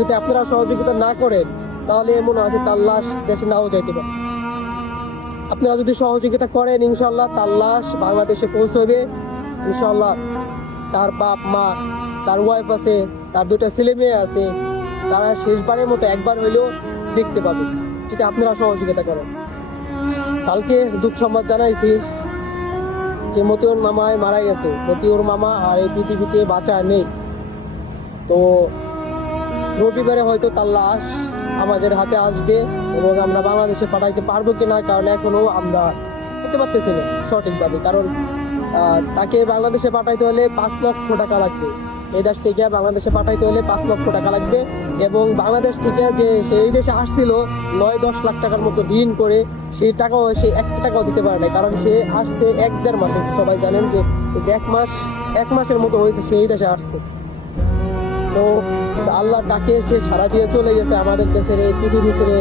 যদি আপনারা সহযোগিতা না করেন তাহলে এমন আছে তার লাশ দেশে নাও যাইতে পারে। আপনারা যদি সহযোগিতা করেন ইনশাল্লাহ তার লাশ বাংলাদেশে পৌঁছবে। ইনশাল্লাহ তার বাপ মা, তার ওয়াইফ আছে, তার দুটো ছেলে মেয়ে আছে, তারা শেষবারের মতো একবার হইলেও দেখতে পাবে যদি আপনারা সহযোগিতা করেন। কালকে দুঃখ সংবাদ জানাইছি যে মতিউর মামায় মারা গেছে। মতিউর মামা আর এই পৃথিবীতে বাঁচা নেই। তো রবিবারে হয়তো তার লাশ আমাদের হাতে আসবে এবং আমরা বাংলাদেশে পাঠাইতে পারবো কিনা, কারণ এখনো আমরা করতে পারতেছি না সঠিকভাবে। কারণ তাকে বাংলাদেশে পাঠাইতে হলে 5 লক্ষ টাকা লাগবে। এই দেশ থেকে বাংলাদেশে পাঠাইতে হলে 5 লক্ষ টাকা লাগবে এবং বাংলাদেশ থেকে যে সেই দেশে আসছিল 9-10 লাখ টাকার মতো ঋণ করে সেই টাকাও সে 1 টাকাও দিতে পারে না। কারণ সে আসছে 1-1.5 মাস। সবাই জানেন যে 1 মাসের মতো হয়েছে সেই দেশে আসছে। তো আল্লাহ ডাকে সে সারা দিয়ে চলে গেছে, আমাদেরকে ছেড়ে, পৃথিবী ছেড়ে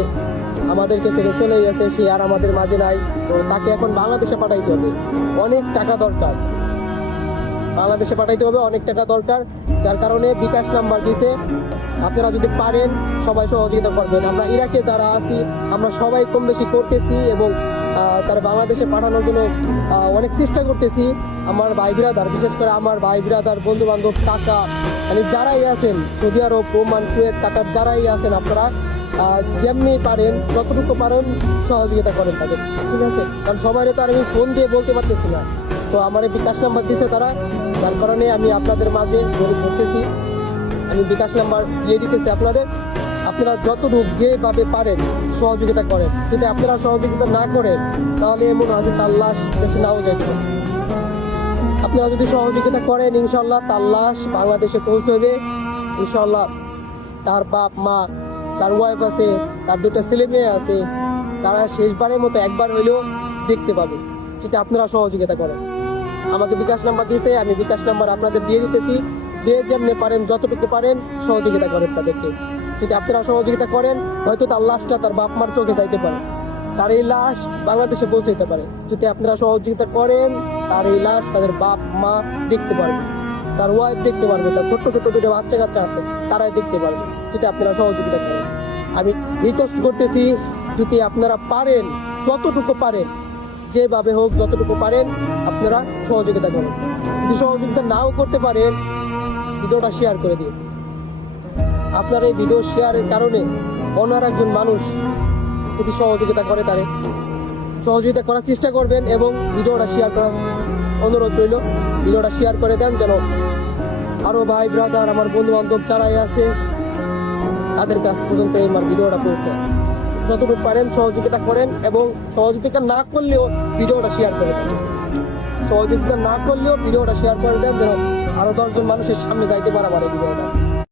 আমাদেরকে ছেড়ে চলে গেছে। সে আর আমাদের মাঝে নাই। তো তাকে এখন বাংলাদেশে পাঠাইতে হবে, অনেক টাকা দরকার। বাংলাদেশে পাঠাইতে হবে, অনেক টাকা দরকার। যার কারণে বিকাশ নাম্বার দিছে। আপনারা যদি পারেন সবাই সহযোগিতা করবেন। আমরা ইরাকে যারা আছি আমরা সবাই কম বেশি করতেছি এবং তারা বাংলাদেশে পাঠানোর জন্য অনেক চেষ্টা করতেছি। আমার ভাই বিরাদার, বিশেষ করে আমার ভাই বিরাদার, বন্ধু বান্ধব, কাকা, মানে যারাই আছেন, সৌদি আরব, ওমান, কুয়েত, কাতার যারাই আছেন, আপনারা যেমনি পারেন যতটুকু পারেন সহযোগিতা করেন তাদের, ঠিক আছে? কারণ সবাই তো আর আমি ফোন দিয়ে বলতে পারতেছি না। তো আমার এই বিকাশ নাম্বার দিচ্ছে তারা, যার কারণে আমি আপনাদের মাঝে ধরতেছি। আমি বিকাশ নাম্বার দিয়ে দিতেছি আপনাদের। আপনারা যতটুকু যেভাবে পারেন সহযোগিতা করেন। যদি আপনারা সহযোগিতা না করেন তাহলে এমন আছে তার লাশ দেশে নাও যাইতে পারে। আপনারা যদি সহযোগিতা করেন ইনশাল্লাহ তার লাশ বাংলাদেশে পৌঁছবে। ইনশাল্লাহ তার বাপ মা, তার ওয়াইফ আছে, তার দুটো ছেলে মেয়ে আছে, তারা শেষবারের মতো একবার হইলেও দেখতে পাবে যদি আপনারা সহযোগিতা করেন। আমাকে বিকাশ নাম্বার দিয়েছে, আমি বিকাশ নাম্বার আপনাদের দিয়ে দিতেছি। যে যেমনি পারেন যতটুকু পারেন সহযোগিতা করেন তাদেরকে। যদি আপনারা সহযোগিতা করেন হয়তো তার লাশটা তার বাপ মার চোখে যাইতে পারে, তার এই লাশ বাংলাদেশে পৌঁছে যেতে পারে। যদি আপনারা সহযোগিতা করেন তার এই লাশ তাদের বাপ মা দেখতে পারবে, তার ওয়াইফ দেখতে পারবে, তার ছোট্ট ছোট্ট দুটো বাচ্চা কাচ্চা আছে তারাই দেখতে পারবে যদি আপনারা সহযোগিতা করেন। আমি রিকোয়েস্ট করতেছি যদি আপনারা পারেন যতটুকু পারেন, যেভাবে হোক যতটুকু পারেন আপনারা সহযোগিতা করেন। যদি সহযোগিতা নাও করতে পারেন ভিডিওটা শেয়ার করে দিন। আপনার এই ভিডিও শেয়ারের কারণে অন্য একজন মানুষ যদি সহযোগিতা করে তারে সহযোগিতা করার চেষ্টা করবেন এবং ভিডিওটা শেয়ার করার অনুরোধ রইল। ভিডিওটা শেয়ার করে দেন যেন আরো ভাই ব্রাদার, আমার বন্ধু বান্ধব যারাই আছে তাদের কাছ পর্যন্ত আমার ভিডিওটা পৌঁছে। যতটুকু পারেন সহযোগিতা করেন এবং সহযোগিতা না করলেও ভিডিওটা শেয়ার করে দেন। সহযোগিতা না করলেও ভিডিওটা শেয়ার করে দেন যেন আরো 10 জন মানুষের সামনে যাইতে পারে আমার এই ভিডিওটা।